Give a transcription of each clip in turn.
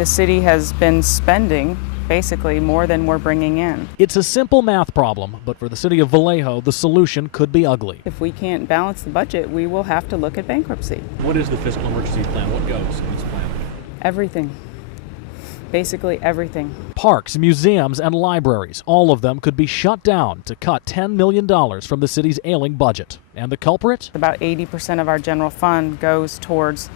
The city has been spending basically more than we're bringing in. It's a simple math problem, but for the city of Vallejo, the solution could be ugly. If we can't balance the budget, we will have to look at bankruptcy. What is the fiscal emergency plan? What goes in this plan? Everything. Basically everything. Parks, museums, and libraries, all of them could be shut down to cut $10 million from the city's ailing budget. And the culprit? About 80% of our general fund goes towards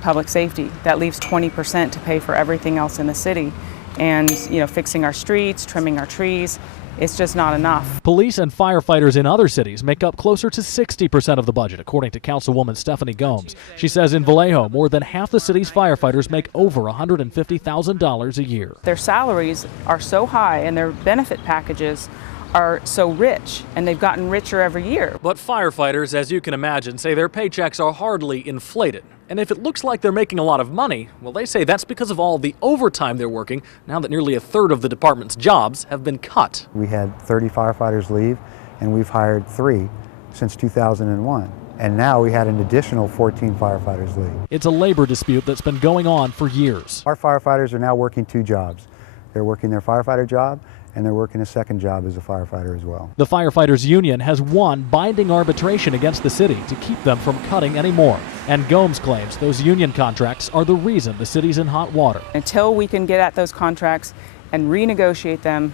public safety. That leaves 20% to pay for everything else in the city. And, fixing our streets, trimming our trees, it's just not enough. Police and firefighters in other cities make up closer to 60% of the budget, according to Councilwoman Stephanie Gomes. She says in Vallejo, more than half the city's firefighters make over $150,000 a year. Their salaries are so high and their benefit packages are so rich, and they've gotten richer every year. But firefighters, as you can imagine, say their paychecks are hardly inflated. And if it looks like they're making a lot of money, well, they say that's because of all the overtime they're working now that nearly a third of the department's jobs have been cut. We had 30 firefighters leave, and we've hired 3 since 2001. And now we had an additional 14 firefighters leave. It's a labor dispute that's been going on for years. Our firefighters are now working 2 jobs. They're working their firefighter job, and they're working a second job as a firefighter as well. The firefighters union has won binding arbitration against the city to keep them from cutting any more. And Gomes claims those union contracts are the reason the city's in hot water. Until we can get at those contracts and renegotiate them,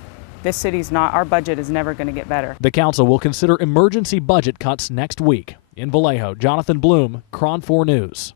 our budget is never going to get better. The council will consider emergency budget cuts next week. In Vallejo, Jonathan Bloom, KRON 4 News.